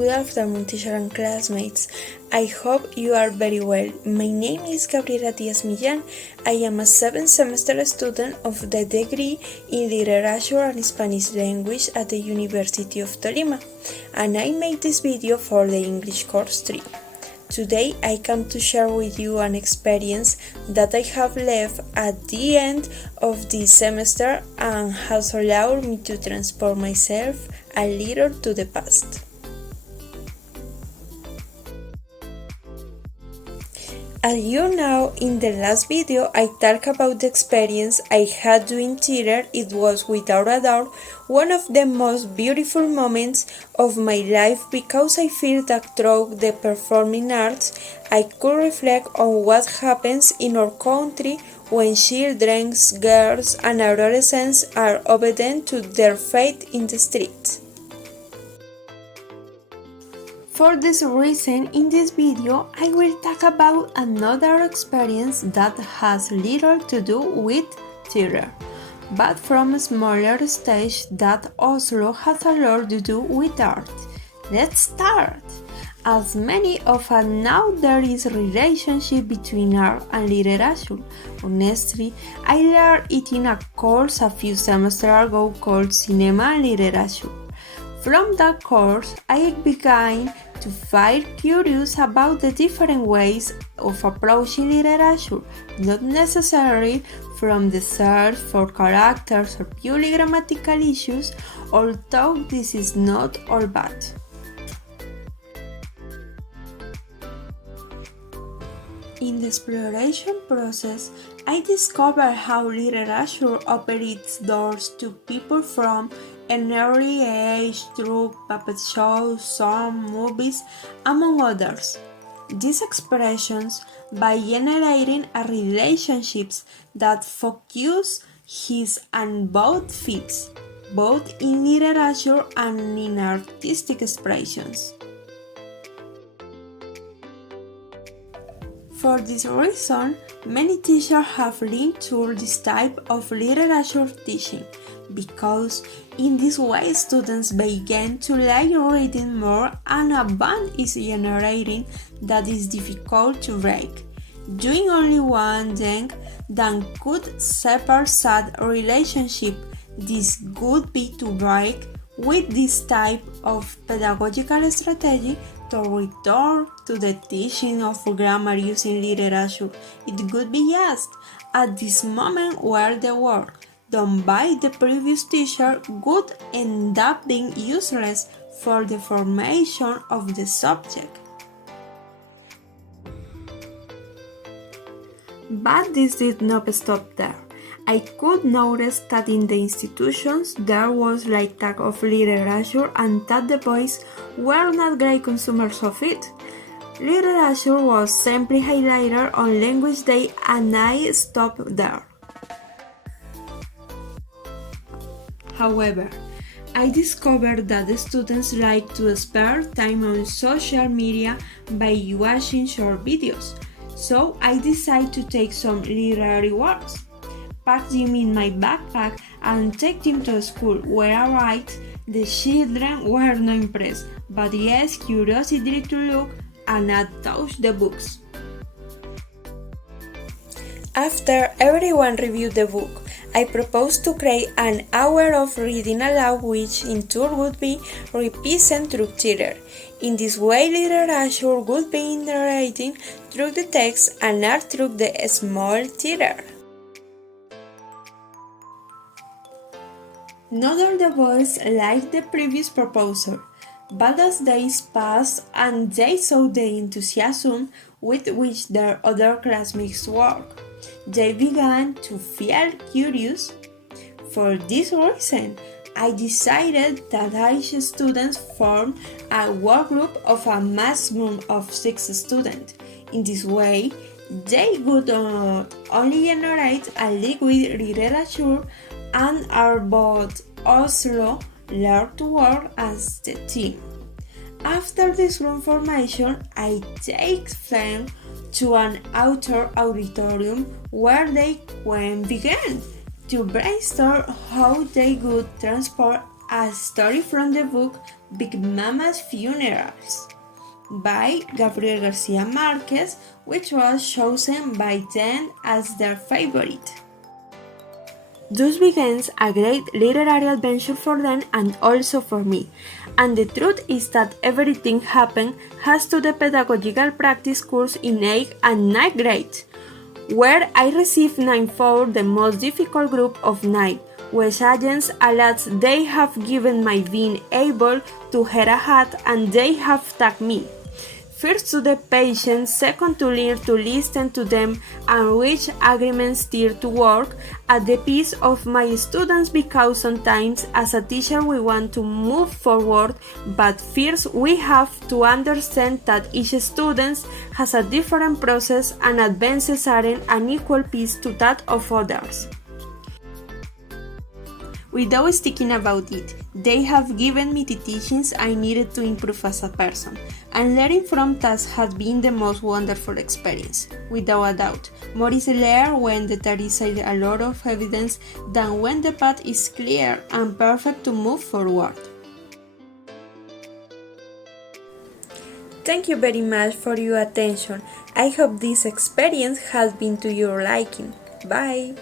Good afternoon, teacher and classmates. I hope you are very well. My name is Gabriela Diaz Millán. I am a 7th semester student of the degree in Literature and Spanish Language at the University of Tolima, and I made this video for the English course 3. Today I come to share with you an experience that I have left at the end of this semester and has allowed me to transport myself a little to the past. As you know, in the last video I talked about the experience I had doing theater. It was without a doubt one of the most beautiful moments of my life because I feel that through the performing arts I could reflect on what happens in our country when children, girls and adolescents are obedient to their fate in the streets. For this reason, in this video, I will talk about another experience that has little to do with theater, but from a smaller stage that also has a lot to do with art. Let's start! As many of us know, there is a relationship between art and literature. Honestly, I learned it in a course a few semesters ago called Cinema and Literature. From that course, I began to feel curious about the different ways of approaching literature, not necessarily from the search for characters or purely grammatical issues, although this is not all bad. In the exploration process, I discovered how literature opens doors to people from an early age through puppet shows, songs, movies, among others. These expressions by generating a relationships that focus his and both fits, both in literature and in artistic expressions. For this reason, many teachers have leaned toward this type of literature teaching, because in this way students begin to like reading more and a bond is generating that is difficult to break. Doing only one thing that could separate sad relationship, this would be to break with this type of pedagogical strategy to return to the teaching of grammar using literature. It could be just at this moment where the work done by the previous teacher would end up being useless for the formation of the subject. But this did not stop there. I could notice that in the institutions there was like talk of literature and that the boys were not great consumers of it. Literature was simply highlighted on language day and I stopped there. However, I discovered that the students like to spare time on social media by watching short videos, so I decided to take some literary works, pack them in my backpack and take them to school, where I arrived. The children were not impressed, but yes, curiosity to look and not touch the books. After everyone reviewed the book, I proposed to create an hour of reading aloud, which in turn would be represented through theater. In this way, literature would be narrating through the text and art through the small theater. None of the boys liked the previous proposal, but as days passed and they saw the enthusiasm with which their other classmates worked, they began to feel curious. For this reason, I decided that each students form a work group of a maximum of 6 students. In this way, they would only generate a liquid literature and are both also learn to work as the team. After this group formation, I take them to an outdoor auditorium where they can begin to brainstorm how they could transport a story from the book Big Mama's Funerals by Gabriel Garcia Marquez, which was chosen by them as their favorite. Thus begins a great literary adventure for them and also for me. And the truth is that everything happened has to the pedagogical practice course in 8th and 9th grades, where I received 9-4, the most difficult group of 9, which agents alas they have given my being able to wear a hat and they have tagged me. First to the patients, second to learn to listen to them and reach agreements, third to work at the pace of my students because sometimes as a teacher we want to move forward, but first we have to understand that each student has a different process and advances aren't an equal pace to that of others. Without speaking about it, they have given me the teachings I needed to improve as a person, and learning from that has been the most wonderful experience, without a doubt. More is learned when there is a lot of evidence than when the path is clear and perfect to move forward. Thank you very much for your attention. I hope this experience has been to your liking. Bye!